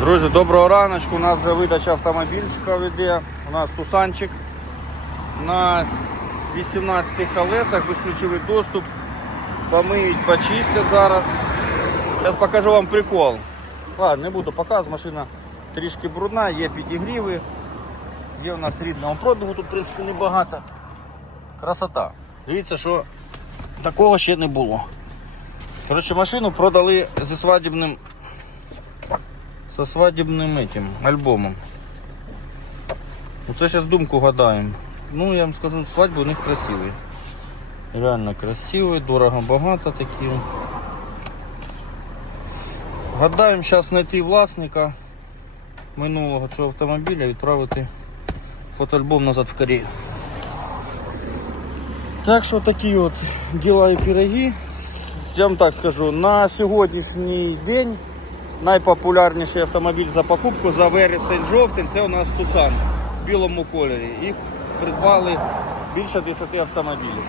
Друзі, доброго раночку. У нас вже видача автомобільчика веде. У нас тусанчик на 18 колесах, безключовий доступ. Помиють, почистять зараз. Зараз покажу вам прикол. Ладно, не буду показувати, машина трішки брудна, є підігріви. Є у нас рідного продугу, тут в принципі небагато. Красота. Дивіться, що такого ще не було. Коротше, машину продали зі свадібним со свадебним этим альбомом. Оце зараз думку гадаємо. Ну, я вам скажу, свадьби у них красиві. Реально красиві, дорого багато такі. Гадаємо зараз знайти власника минулого цього автомобіля і відправити фотоальбом назад в Корею. Так що такі от діла і пироги. Я вам так скажу, на сьогоднішній день найпопулярніший автомобіль за покупку за вересень-жовтень це у нас Тусан в білому кольорі. Їх придбали більше 10 автомобілів.